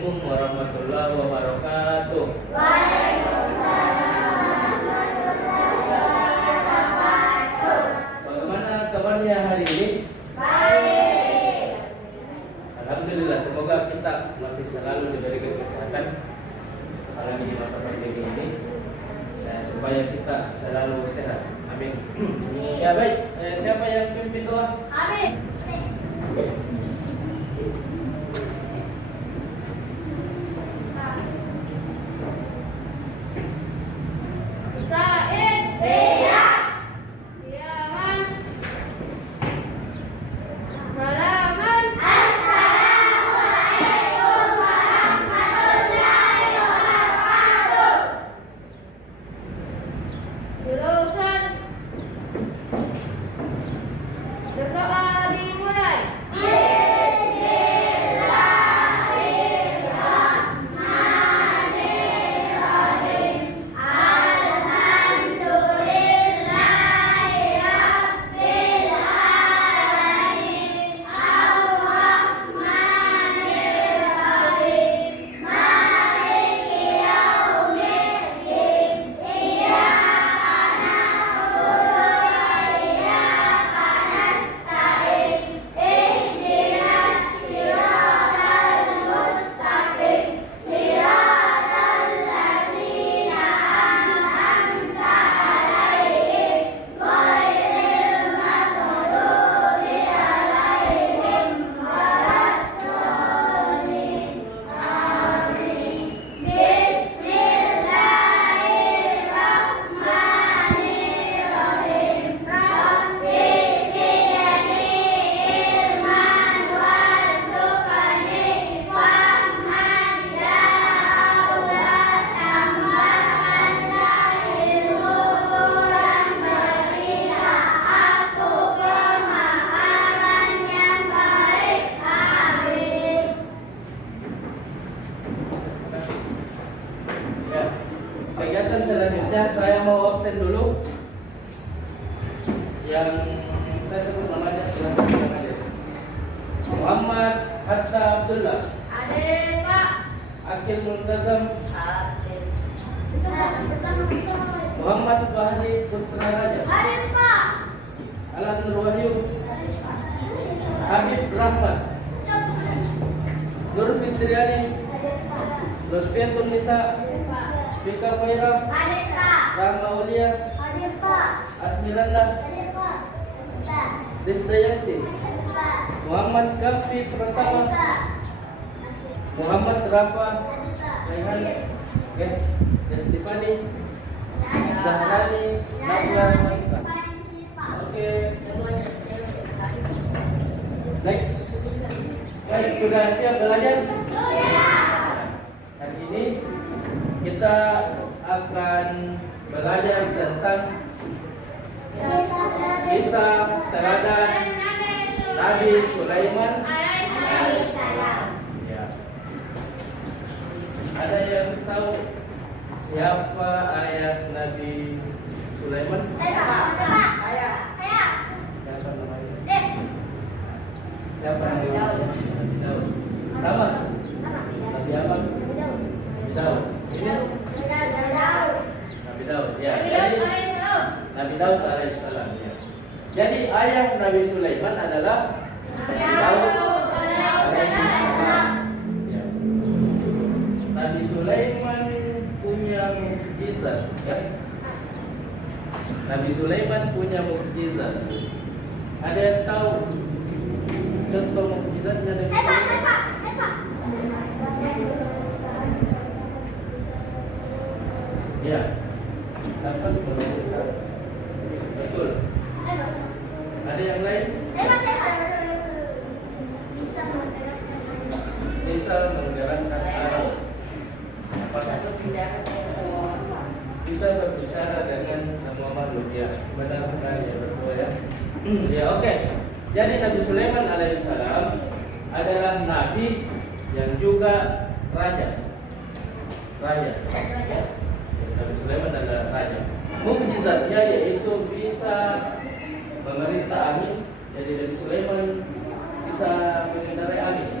Assalamualaikum warahmatullahi wabarakatuh. Bagaimana kabarnya hari ini? Baik. Alhamdulillah, semoga kita masih selalu diberikan kesehatan apalagi di masa pandemi ini, supaya kita selalu sehat. Amin. Ya baik, siapa yang pimpin doa? Amin. Musta'id. Siap. Yaman. Salaman. Assalamualaikum warahmatullahi wabarakatuh. Jurusan berdoa dimulai. Bismillahirrahmanirrahim. Alhamdulillahirabbil alamin. Arrahmanirrahim. Maliki yaumiddin. Iyyaka na'budu wa iyyaka nasta'in. Ihdinas siratal mustaqim. Siratal ladzina an'amta 'alaihim ghairil maghdubi 'alaihim waladdallin. Amin. Bismillahirrahmanirrahim. Rabbi zidni ilman warzuqni fahman. Ya Allah, tambahkanlah ilmuku dan berilah aku pemahaman yang baik. Amin. Ya. Kegiatan selanjutnya saya mau absen dulu. Yang saya sebut namanya silahkan hadir. Muhammad Hatta Abdullah, Adik, Pak. Akil Multazam, Adik. Itu kata pertama kesalahan. Muhammad Fahdi Putra Raja, Adik, Pak. Alan Nur Wahyu, Adik, Pak. Habib Rahmat, Nur Fitriani, Adik, Pak. Lutfiatun Nisa, Adik, Pak. Fika Faira, Adik, Pak. Rama Aulia, Adik, Pak. Asmiranda, Adik, Pak. Pak. Disdayanti, Adik, Pak. Muhammad Kafi Pratama, Adik, Pak. Muhammad Rafa, Adik, Pak. Rehan, oke, Destipani, Adik, Pak. Zahrani, Nabila, Maisa. Oke, next. Baik, sudah siap belajar? Hari ini kita akan belajar tentang kisah teladan Nabi Sulaiman. Ya. Ada yang tahu siapa ayah Nabi Sulaiman? Siapa namanya? Siapa? Nabi Daud. Nabi Daud. Sama? Nabi apa? Nabi Daud. Ini Nabi Daud. Ya. Jadi Nabi Daud alaihissalam. Ya. Jadi ayah Nabi Sulaiman adalah Nabi Daud alaihissalam. Ya. Nabi Sulaiman punya mukjizat. Ya. Nabi Sulaiman punya mukjizat. Ada yang tahu contoh mukjizatnya Nabi Sulaiman? Ya. Dapat menunjukkan. Betul. Ada yang lain? Bisa menggerakkan arah. Apa? Bisa berbicara dengan semua makhluk. Ya, benar sekali ya, betul ya. Ya, oke. Jadi Nabi Sulaiman alaihissalam adalah nabi yang juga raja. Ya. Nabi Sulaiman adalah raja. Mukjizatnya yaitu bisa memerintah angin. Jadi Nabi Sulaiman bisa mengendarai angin.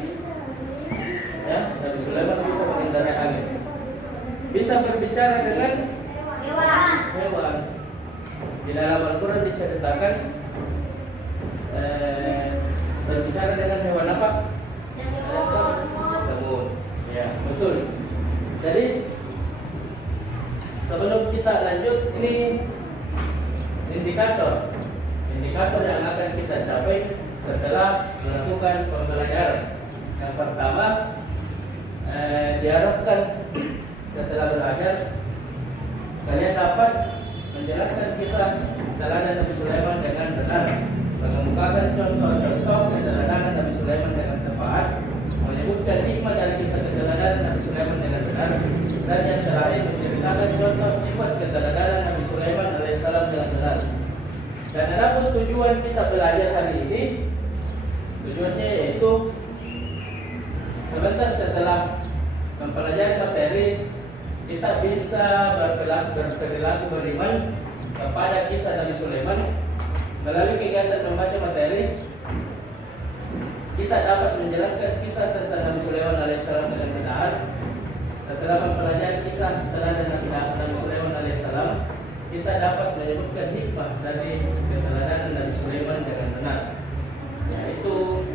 Ya, Nabi Sulaiman bisa mengendarai angin. Bisa berbicara dengan hewan. Di dalam Al-Quran diceritakan berbicara dengan hewan apa? Semut. Ya, betul. Jadi sebelum kita lanjut, ini indikator yang akan kita capai setelah melakukan pembelajaran. Yang pertama, diharapkan setelah belajar kalian dapat menjelaskan kisah teladan Nabi Sulaiman dengan benar, mengemukakan contoh-contoh keteladanan Nabi Sulaiman dengan tepat, menyebutkan hikmah dari kisah keteladanan Nabi Sulaiman dengan benar, dan yang terakhir menceritakan contoh sifat keteladanan Nabi Sulaiman alaihissalam dengan benar. Dan adapun tujuan kita belajar hari ini, tujuannya yaitu sebentar setelah mempelajari materi, kita bisa berperilaku beriman kepada kisah Nabi Sulaiman. Melalui kegiatan membaca materi, kita dapat menjelaskan kisah tentang Nabi Sulaiman alaihissalam dengan benar. Setelah mempelajari kisah teladan Nabi Sulaiman alaihissalam, kita dapat menyebutkan hikmah dari keteladanan Nabi Sulaiman dengan benar. Yaitu,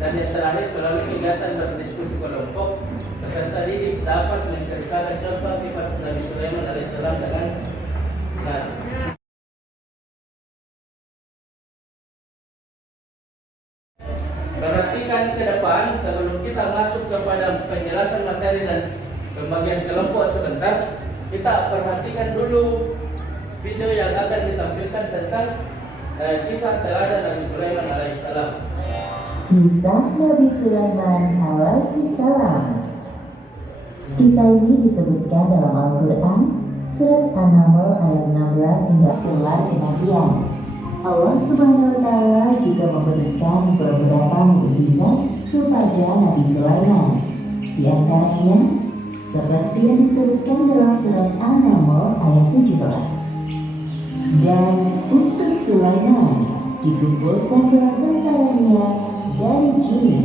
dan yang terakhir, melalui kegiatan berdiskusi kelompok, peserta didik dapat menceritakan contoh sifat Nabi Sulaiman alaihissalam dengan benar. Perhatikan ke depan sebelum kita masuk kepada penjelasan materi dan pembagian kelompok sebentar. Kita perhatikan dulu video yang akan ditampilkan tentang kisah teladan Nabi Sulaiman alaihissalam. Kisah Nabi Sulaiman alaihissalam. Kisah ini disebutkan dalam Al-Quran, surat An-Naml ayat 16 hingga gelar kenabian. Allah Subhanahu wa Ta'ala juga memberikan beberapa mukjizat kepada Nabi Sulaiman. Di antaranya, seperti yang disebutkan dalam surat An-Naml ayat 17. Dan untuk Sulaiman dikumpulkan bala tentaranya dari jin,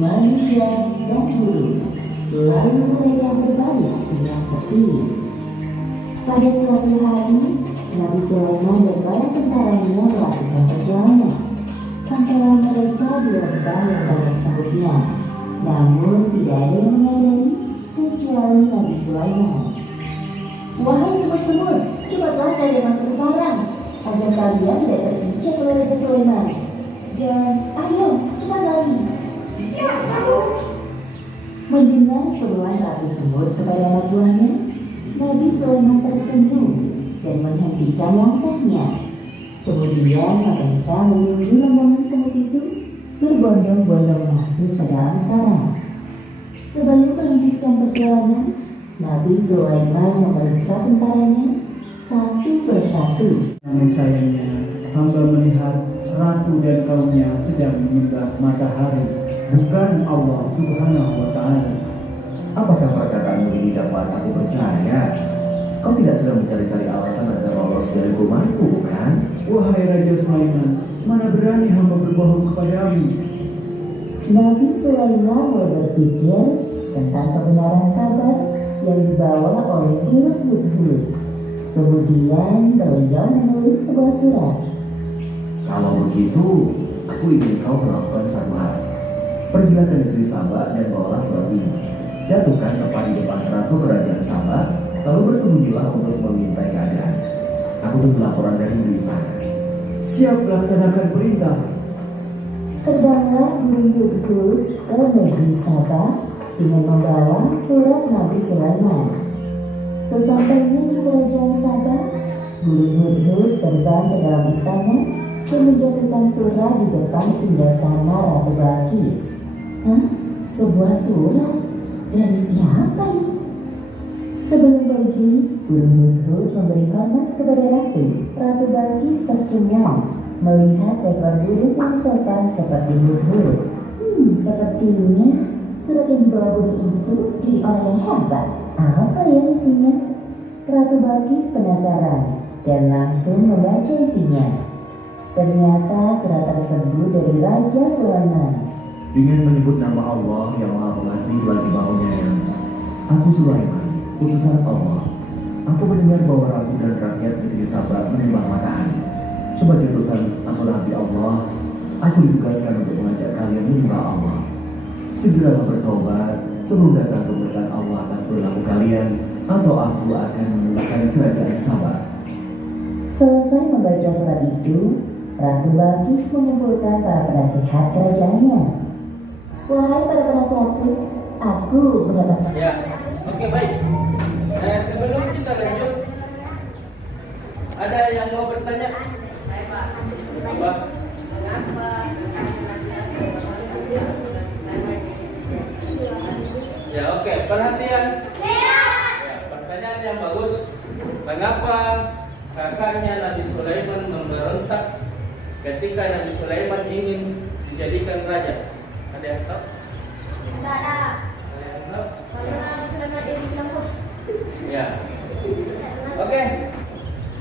manusia, dan burung. Lalu mereka berbaris dengan terpilih. Pada suatu hari, Nabi Sulaiman dan para tentaranya melakukan perjalanan. Sampailah mereka di lembah yang banyak semutnya. Namun tidak ada yang menyadari kecuali Nabi Sulaiman. Wahai semut-semut, cepatlah kalian masuk ke sarang agar kalian tidak terpijak oleh Raja Sulaiman. Dan ayo, cepat lari. Siap, Ratu. Mendengar seruan Ratu Semut kepada anak buahnya, Nabi Sulaiman tersenyum dan menghentikan langkahnya. Kemudian mereka menuju rombongan semut itu berbondong-bondong masuk ke dalam sarang. Sebelum melanjutkan perjalanan, Nabi Sulaiman memeriksa tentaranya satu persatu. Namun sayangnya, hamba melihat ratu dan kaumnya sedang menyembah matahari, bukan Allah Subhanahu wa Ta'ala. Apakah perkataanmu ini dapat aku percaya? Kau tidak sedang mencari-cari alasan agar lolos dari hukumanku, bukan? Wahai Raja Sulaiman, mana berani hamba berbohong kepadamu? Nabi Sulaiman mulai berpikir tentang kebenaran kabar yang dibawa oleh burung Hudhud. Kemudian beliau menulis sebuah surat. Kalau begitu, aku ingin kau melakukan sama. Pergilah ke negeri Sabah dan bawalah surat ini. Jatuhkan tepat di depan ratu kerajaan Sabah, lalu bersembunyilah untuk memintai keadaan. Aku tunggu laporan dari di sana. Siap laksanakan perintah. Terbanglah burung Hudhud ke negeri Sabah dengan membawa surat Nabi Sulaiman. Sesampainya di kerajaan Sabah, burung Hudhud terbang ke dalam istana dan menjatuhkan surat di depan singgasana Ratu Balqis. Hah? Sebuah surat? Dari siapa ini? Sebelum pergi, burung Hudhud memberi hormat kepada Ratu. Ratu Balqis tercengang melihat seekor burung yang sopan seperti Hudhud. Sepertinya surat yang dibawa burung itu dari orang yang hebat. Apa ya isinya? Ratu Balqis penasaran dan langsung membaca isinya. Ternyata surat tersebut dari Raja Sulaiman. dengan menyebut nama Allah yang Maha Pengasih lagi Maha Penyayang. Aku Sulaiman, utusan Allah. Aku mendengar bahwa ratu dan rakyat negeri Sabak menyembah matahari. Sebagai utusan atau nabi Allah, aku ditugaskan untuk mengajak kalian menyembah Allah. Segeralah bertobat sebelum datang keberkahan Allah atas perilaku kalian, atau aku akan menemukan kerajaan Sabak. Selesai membaca surat itu, Ratu Balkis mengumpulkan para penasihat kerajaannya. Wahai para penasihatku, aku mendapat. Ya, oke baik. Sebelum kita lanjut, ada yang mau bertanya? Apa? Ya, oke. Perhatian. Ya, pertanyaan yang bagus. Mengapa kakaknya Nabi Sulaiman memberontak ketika Nabi Sulaiman ingin dijadikan raja? Ada yang tahu? Tidak ada. Ada yang tahu? Karena sudah ada yang bilang bos. Ya. Oke.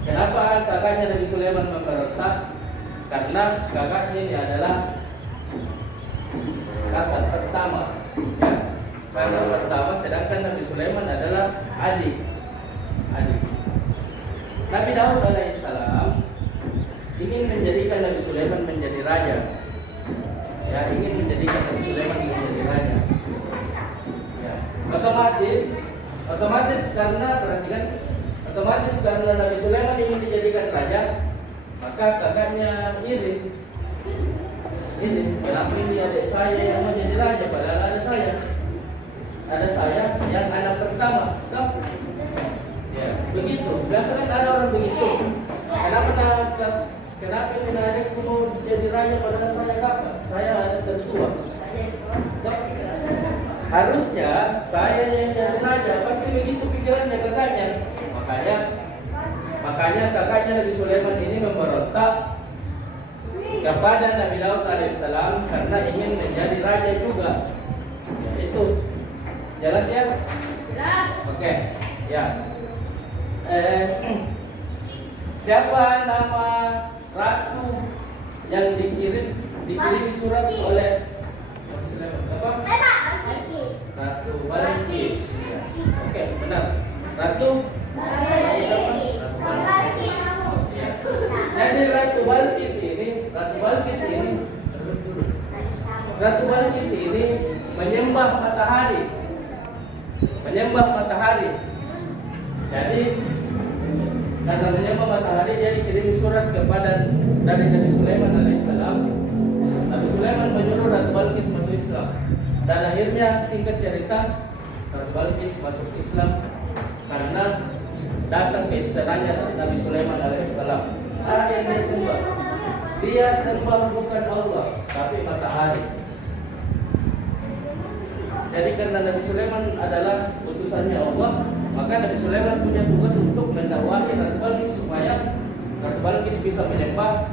Kenapa kakaknya Nabi Sulaiman memberontak? Karena kakaknya ini adalah kakak pertama. Ya. Kakak pertama, sedangkan Nabi Sulaiman adalah adik. Nabi Daud alaihissalam ingin menjadikan Nabi Sulaiman menjadi raja. Ya, ingin menjadikan Nabi Sulaiman menjadi raja. Ya. Otomatis karena perhatikan, otomatis karena Nabi Sulaiman ingin dijadikan raja, maka kakaknya iri. Kenapa ini adik saya yang menjadi raja, padahal ada saya yang anak pertama. Tahu? Ya, begitu. Biasanya ada orang begitu. Kenapa ini adikku mau jadi raja padahal saya kakak? Saya anak tertua. Harusnya saya yang jadi raja. Pasti begitu pikirannya kakaknya. Makanya kakaknya Nabi Sulaiman ini memberontak kepada Nabi Daud alaihissalam karena ingin menjadi raja juga. Ya, itu jelas ya? Jelas. Oke, ya. Siapa nama ratu yang dikirim surat oleh Nabi Sulaiman? Siapa? Ratu Balqis. Ya. Oke, benar. Ratu. Ya. Jadi Ratu Balqis ini menyembah matahari. Jadi karena menyembah matahari, dia dikirim surat dari Nabi Sulaiman alaihissalam. Nabi Sulaiman menyuruh Ratu Balqis masuk Islam. Dan akhirnya singkat cerita, Ratu Balqis masuk Islam karena datang ke istananya Nabi Sulaiman alaihissalam. Ada yang dia sembah. Dia sembah bukan Allah, tapi matahari. Jadi karena Nabi Sulaiman adalah utusannya Allah, maka Nabi Sulaiman punya tugas untuk mendakwahi Ratu Balqis supaya Ratu Balqis bisa menyembah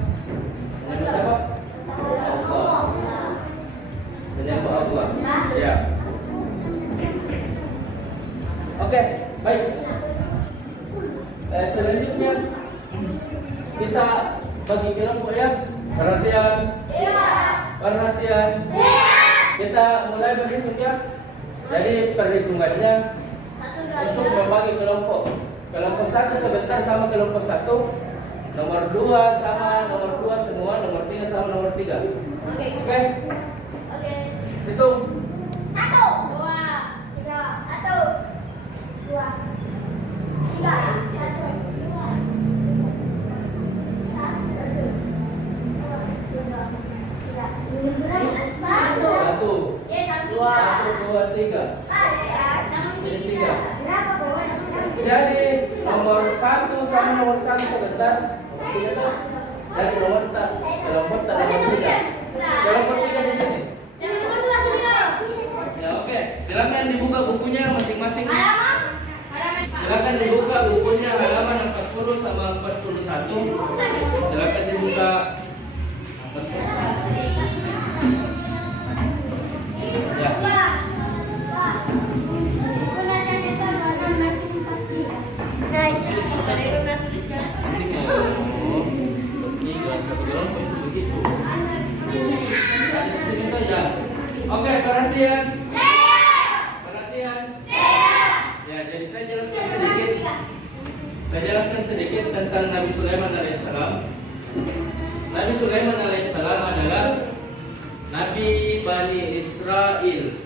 siapa? Allah. Menyembah Allah. Ya. Oke, baik. Selanjutnya kita bagi kelompok ya. Perhatian. Kita mulai berhitung ya. Jadi perhitungannya untuk membagi kelompok. Kelompok 1 sebentar sama kelompok 1. Nomor 2 sama nomor 2 semua, nomor 3 sama nomor 3. Oke. Hitung. 1, 2, 3, 1, 2, 3, 3. Jadi nomor 1 sama nomor 1 sebentar. Jadi nomor kelompok 3 di sini. Ya, oke. Silakan dibuka bukunya masing-masing. Silakan dibuka bukunya halaman 40 sama 41. Silakan dibuka. Ya. Satu kelompok itu begitu. Ada di sini saja. tentang Nabi Sulaiman alaihissalam. Nabi Sulaiman alaihissalam adalah Nabi Bani Israel,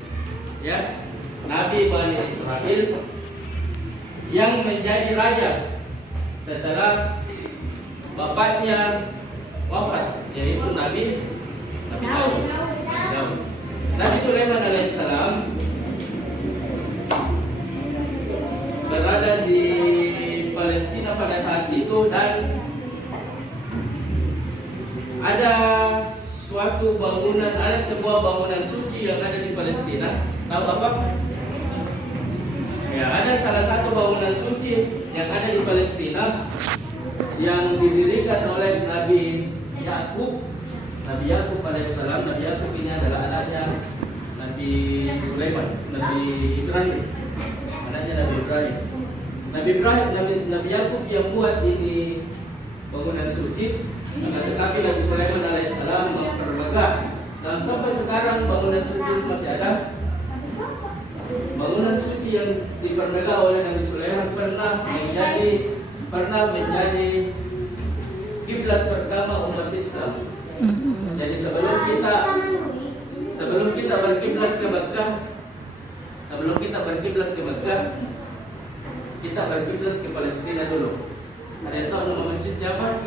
ya, Nabi Bani Israel yang menjadi raja setelah bapaknya wafat, yaitu Nabi Daud. Nabi Sulaiman alaihissalam berada di Palestina pada saat itu, dan ada suatu bangunan, ada sebuah bangunan suci yang ada di Palestina. Tahu apa? Ya, ada salah satu bangunan suci yang ada di Palestina yang didirikan oleh Nabi Yakub. Nabi Yakub alaihissalam. Nabi Yakub ini adalah anaknya Nabi Sulaiman, Nabi Ibrahim, anaknya Nabi Ibrahim. Nabi Yakub yang buat ini bangunan suci, tetapi Nabi Sulaiman alaihissalam mempermegah, dan sampai sekarang bangunan suci masih ada. Bangunan suci yang dipermegah oleh Nabi Sulaiman pernah menjadi kiblat pertama umat Islam. Jadi sebelum kita berkiblat ke Mekah, kita berkiblat ke Palestina dulu. Ada yang tahu nama masjidnya apa?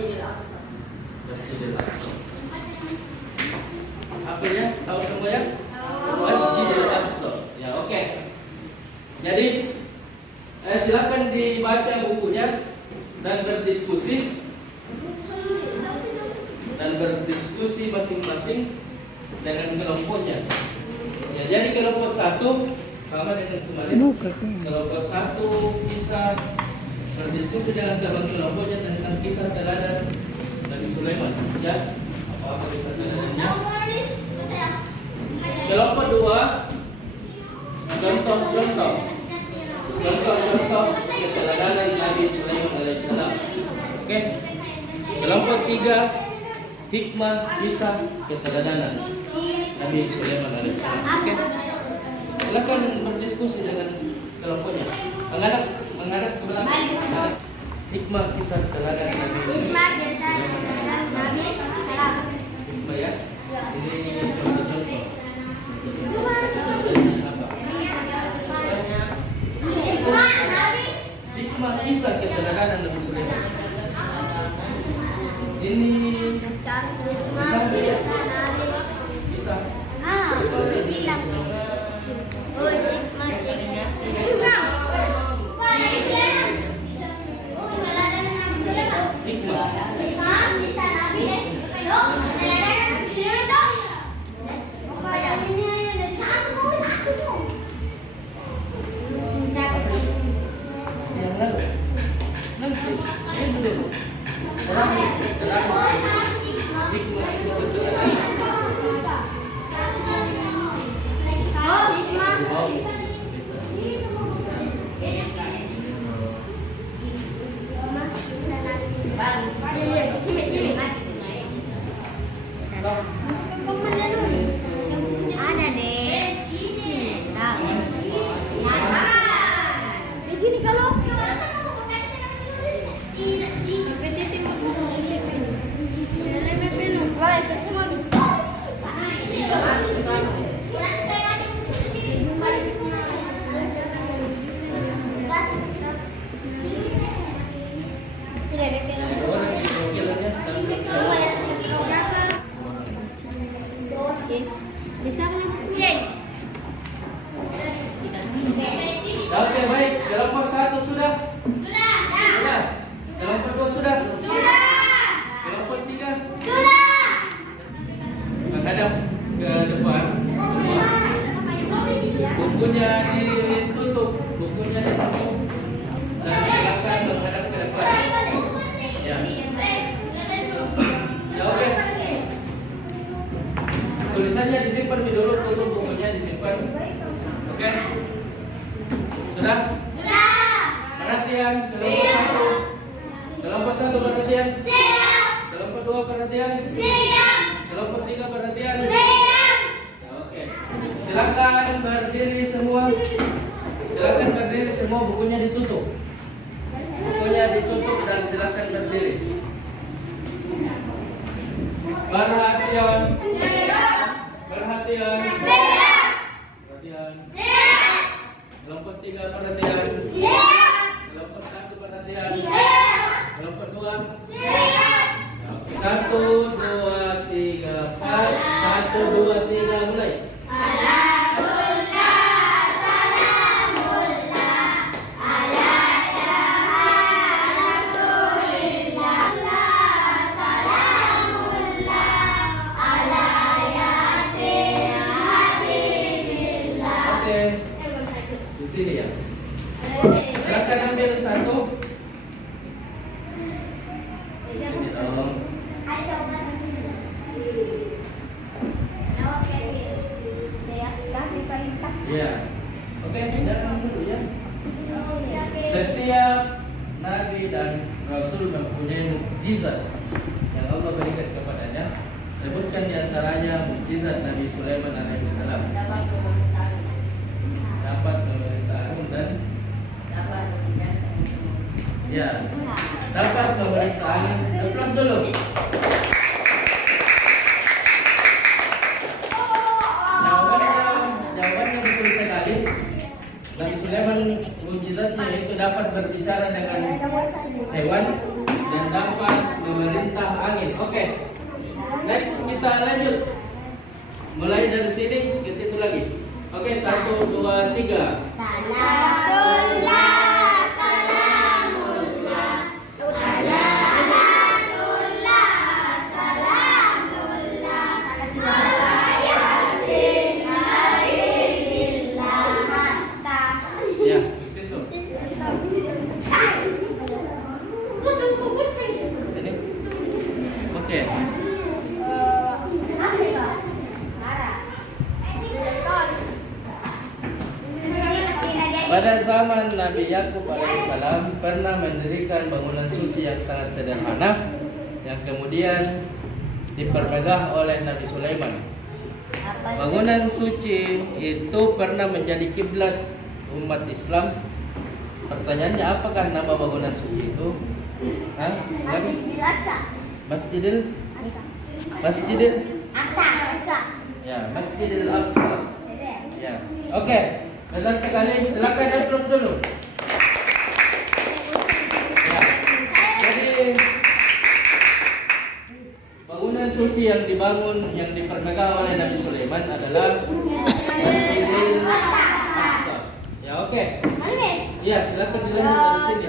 Masjidil Aqsa. Apa ya? Tahu semua ya? Masjidil Aqsa. Ya, oke. Jadi silakan dibaca bukunya dan berdiskusi masing-masing dengan kelompoknya. Ya, jadi kelompok 1 sama dengan kemarin. Kelompok 1 kisah berdiskusi dengan kelompoknya tentang kisah teladan Nabi Sulaiman. Ya, apa kisah teladannya? Kelompok 2 contoh keteladanan Nabi Sulaiman alaihissalam. Oke. Kelompok 3 hikmah kisah keteladanan Nabi Sulaiman alaihissalam. Oke. Silakan berdiskusi dengan kelompoknya. Menghadap ke belakang. Hikmah kisah keteladanan Nabi Sulaiman. Hikmah ya. Ini contoh-contoh. Hikmah kisah keteladanan Nabi Sulaiman. Ini bisa. Yang lalu nanti ini dulu orang hikmah kisah keteladanan. Ada deh. Begini kalau bisa Oke, baik. Kelompok 1 sudah? Sudah. Kelompok 2 sudah? Kelompok 3? Menghadap ke depan. Bukunya ditutup. Dan silakan menghadap ke depan. Ya. Ya, oke. Tulisannya disimpan dulu, tutup bukunya disimpan. Oke. Sudah? Perhatian. Kelompok 1 perhatian. Kelompok 2 perhatian. Kelompok 3 perhatian. Ya, oke. Silakan berdiri semua. Bukunya ditutup dan silakan berdiri. Silakan ambil satu. Ini dong. Iya. Oke, jangan dulu ya. Setiap nabi dan rasul mempunyai mukjizat yang Allah berikan kepadanya. Sebutkan diantaranya mukjizat Nabi Sulaiman alaihissalam. Dapat memerintah agung dan ya, dapat memerintah angin. Plus dulu. Jawabannya betul sekali. Nabi Sulaiman mukjizatnya itu dapat berbicara dengan hewan dan dapat memerintah angin. Oke. Next kita lanjut. Mulai dari sini ke situ lagi. Oke, 1, 2, 3. Ya, di situ. Ini. Oke. Pada zaman Nabi Yakub alaihissalam pernah mendirikan bangunan suci yang sangat sederhana yang kemudian dipermegah oleh Nabi Sulaiman. Bangunan suci itu pernah menjadi kiblat umat Islam. Pertanyaannya, apakah nama bangunan suci itu? Hah? Lagi? Masjidil Ya, Masjidil Aqsa. Ya. Oke. Benar sekali, silakan terus dulu. Ya. Jadi bangunan suci yang dibangun, yang dipermegah oleh Nabi Sulaiman adalah Masjidil Aqsa. Ya, oke. Ya, silakan dilanjut dari sini.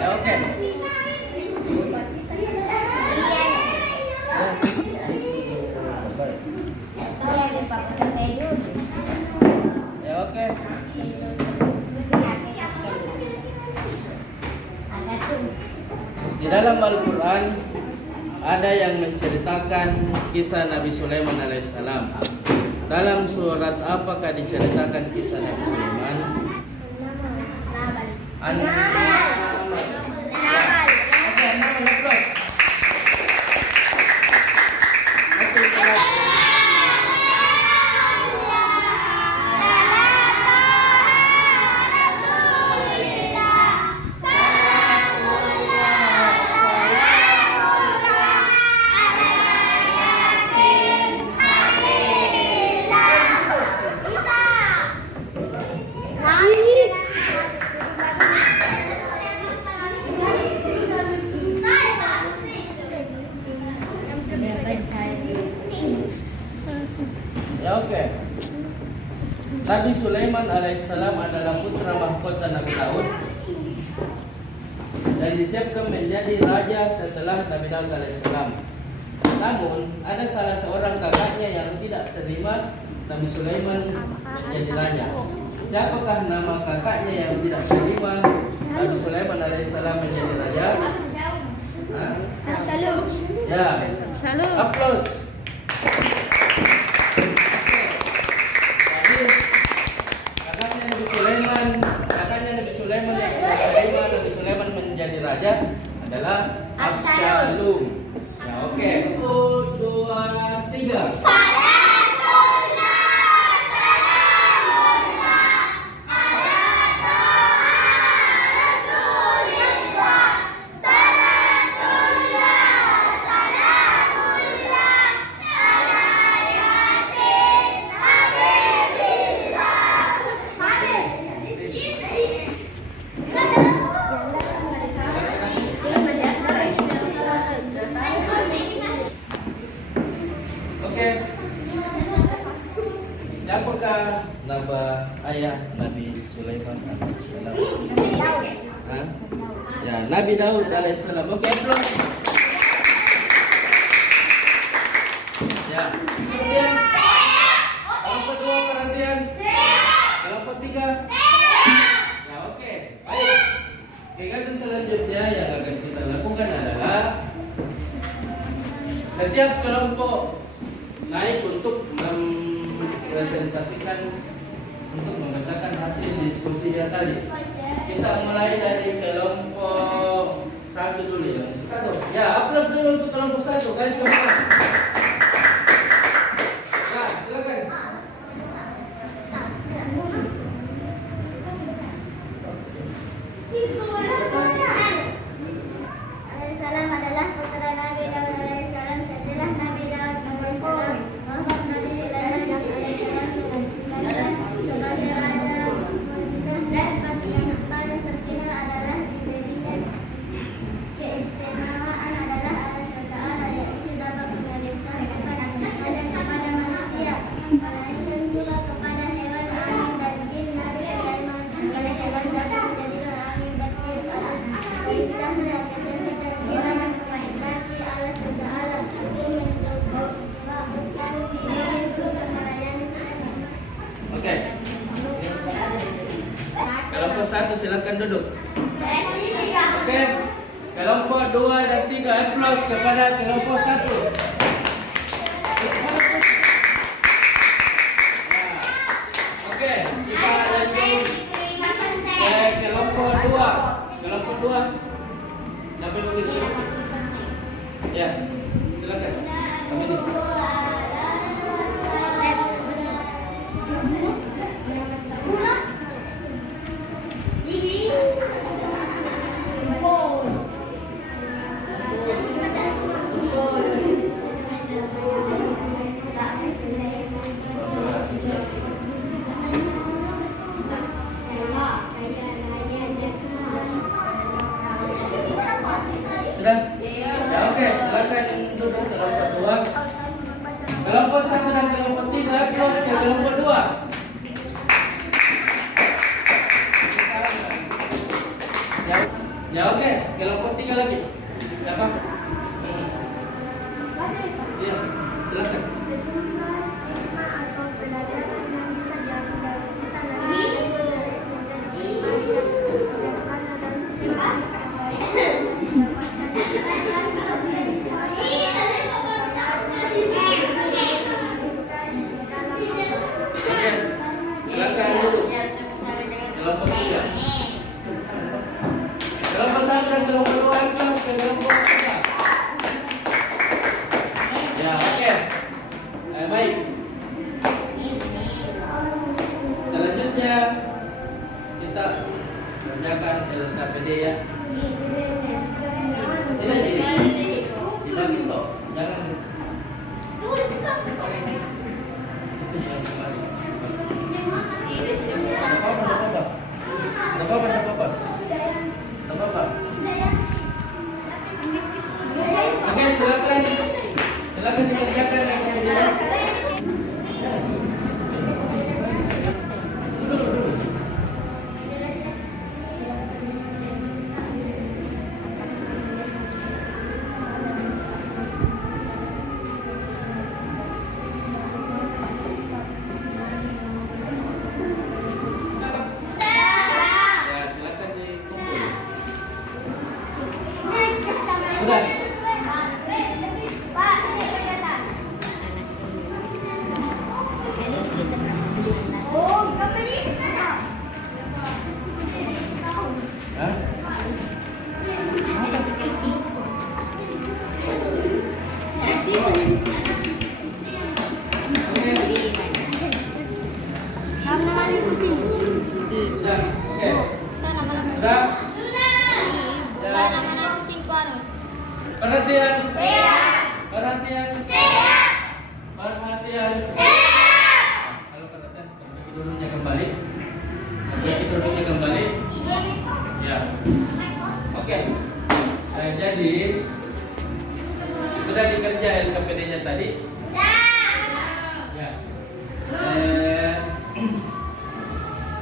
Ya, oke. Ya, oke. Di dalam Al-Quran ada yang menceritakan kisah Nabi Sulaiman alaihissalam. Dalam surat apakah diceritakan kisah Nabi Sulaiman? Ya, oke. Nabi Sulaiman alaihissalam adalah putra mahkota Nabi Daud dan disiapkan menjadi raja setelah Nabi Daud alaihissalam. Namun ada salah seorang kakaknya yang tidak terima Nabi Sulaiman menjadi raja. Siapakah nama kakaknya yang tidak terima Nabi Sulaiman alaihissalam menjadi raja? Hah? Ya. Aplaus. Nabi Sulaiman menjadi raja adalah Absalom. Ya, oke. 1, 2, 3. Siapakah nama ayah Nabi Sulaiman alaihissalam? Nabi Daud alaihissalam. Oke, applause. Ya. Kemudian kelompok 2 perhatian. Kelompok 3. Ya, oke. Baik. Kegiatan selanjutnya yang akan kita lakukan adalah setiap kelompok naik untuk mempresentasikan, untuk mengatakan hasil diskusinya tadi. Kita mulai dari kelompok 1 dulu ya. Ya, aplaus dulu untuk kelompok 1, guys, semua. Ya, silakan. Salam adalah putra Nabi Daud alaihissalam. Setelah Nabi Daud alaihissalam wafat, Nabi Sulaiman alaihissalam sebagai raja dan yang paling terkenal adalah diberikan keistimewaan adalah Allah SWT, yaitu dapat memerintah kepada manusia, melainkan juga kepada hewan, angin dan jin. Nabi Sulaiman alaihissalam dapat menjadikan angin dan jin atas perintahnya. Oke. Kelompok 1 silakan duduk. Oke. Kelompok 2 dan 3 aplaus kepada kelompok 1. Oke, kita lanjut ke kelompok 2. Kelompok 2. Sampai begitu. Ya, silakan. Kami ini. Sudah? Ya, oke, silakan duduk kelompok 2. Kelompok 1 dan kelompok 3 aplaus ke kelompok 2. Ya, oke, kelompok 3 lagi. Siapa? Iya, silakan. Silakan duduk. Kelompok 3. Kelompok 1 dan kelompok 2 aplaus ke kelompok 3. Ya, oke. Baik. Selanjutnya kita kerjakan LKPD ya. Tidak gitu. Jangan. Oke, silakan dikerjakan yang kerja. Ya, silakan dikumpul. Sudah. Hah? Sudah. Oke. Sudah. Perhatian. Perhatian. Perhatian. Kalau perhatian, perbaiki dulunya kembali. Perbaiki dulunya kembali. Ya. Oke. Nah, jadi sudah dikerja LKPD-nya tadi? Ya.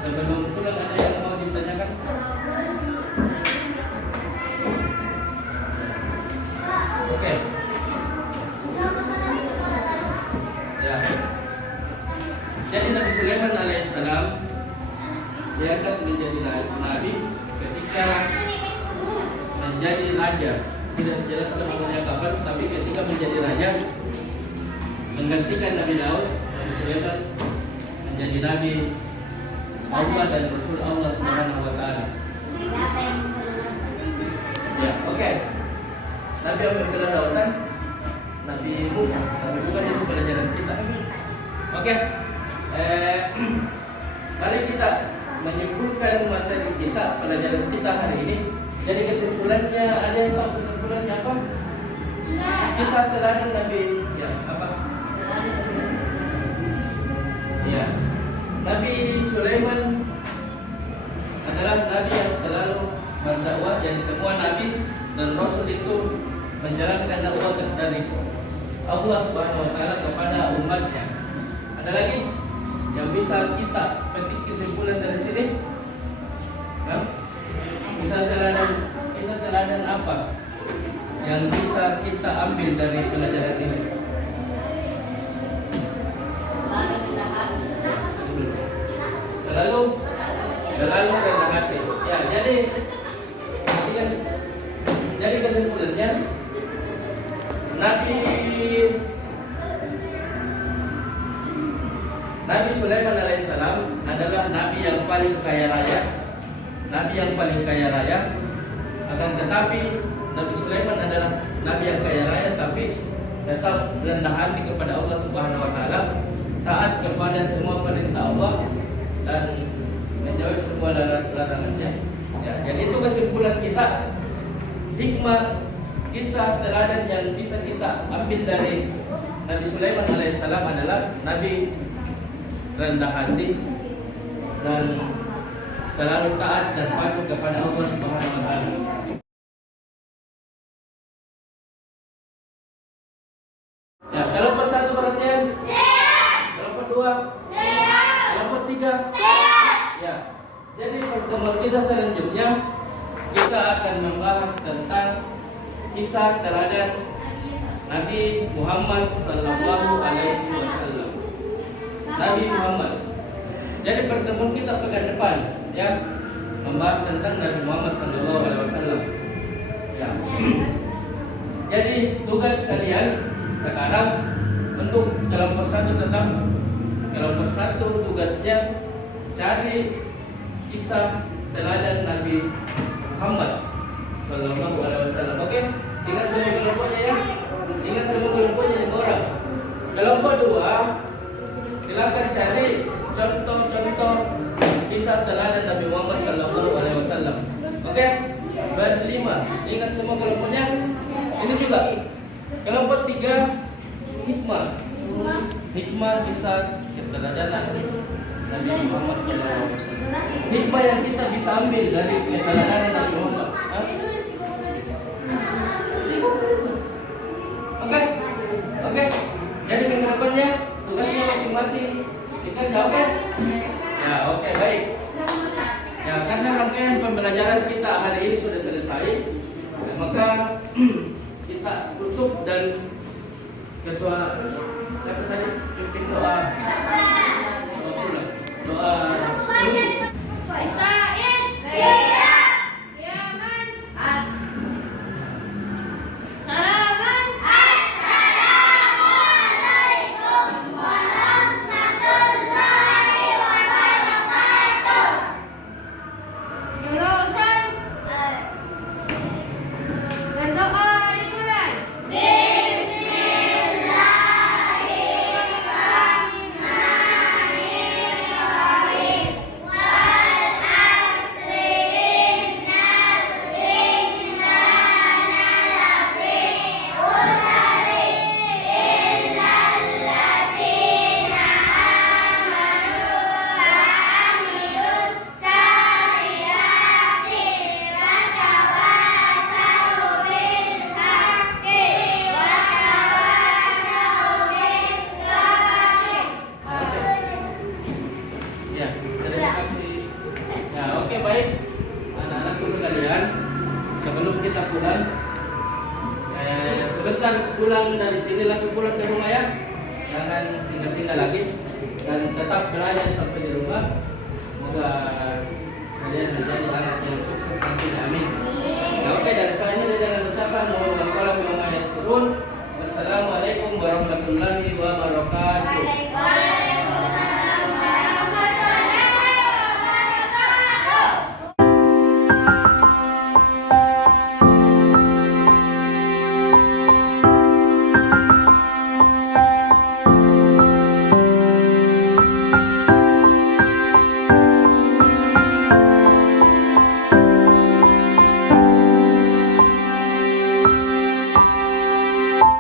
Sebelum pulang ada yang mau ditanyakan? menjadi raja. Tidak dijelaskan umurnya kapan, tapi ketika menjadi raja menggantikan Nabi Daud, Nabi Sulaiman menjadi Nabi Allah dan Rasul Allah Subhanahu wa Ta'ala. Ya, oke. Nabi yang berkedaulatan, Nabi Musa, Nabi bukan itu pelajaran kita. Oke. Mari kita menyimpulkan materi kita, pelajaran kita hari ini. Jadi kesimpulannya, ada yang tahu kesimpulannya apa? Kisah teladan Nabi, ya apa? Ya, Nabi Sulaiman adalah Nabi yang selalu berdakwah. Jadi semua Nabi dan Rasul itu menjalankan dakwah dari Allah Subhanahu Wa Taala kepada umatnya. Ada lagi yang bisa kita petik kesimpulan dari sini? Nah, kisah teladan apa yang bisa kita ambil dari pelajaran ini? Selalu rendah hati. Ya, jadi kesimpulannya Nabi Sulaiman alaihissalam adalah Nabi yang paling kaya raya. Akan tetapi Nabi Sulaiman adalah Nabi yang kaya raya, tapi tetap rendah hati kepada Allah Subhanahu Wa Taala, taat kepada semua perintah Allah dan menjauhi semua larangannya. Ya, jadi itu kesimpulan kita. Hikmah kisah teladan yang bisa kita ambil dari Nabi Sulaiman alaihissalam adalah Nabi rendah hati dan selalu taat dan patuh kepada Allah Subhanahu Wa Taala. Ya, kelompok 1 perhatian. Kelompok 2. Kelompok 3. Ya. Jadi pertemuan kita selanjutnya kita akan membahas tentang kisah teladan Nabi Muhammad Sallallahu Alaihi Wasallam. Nabi Muhammad. Jadi pertemuan kita pekan depan, ya, membahas tentang Nabi Muhammad Sallallahu Alaihi Wasallam. Ya. Jadi tugas kalian sekarang untuk kelompok 1 tetap kelompok 1 tugasnya cari kisah teladan Nabi Muhammad Sallallahu Alaihi Wasallam. Oke, ingat semua kelompoknya ya. Ingat semua kelompoknya 5 orang. Kelompok 2 silakan cari contoh-contoh kisah teladan Nabi Muhammad Sallallahu Alaihi Wasallam. Oke, berlima. Ingat semua kelompoknya. Ini juga kelompok 3 hikmah kisah keteladanan Nabi Muhammad SAW. Hikmah yang kita bisa ambil dari keteladanan Nabi Muhammad. Oke. Jadi minggu depannya tugasnya masing-masing kita jawab ya. Ya, oke, baik. Ya, karena rangkaian pembelajaran kita hari ini sudah selesai, maka kita tutup dan ketua siapa tadi pimpin doa sebentar pulang dari sini langsung pulang ke rumah ya, jangan singgah-singgah lagi dan tetap belajar sampai di rumah. Semoga kalian menjadi anak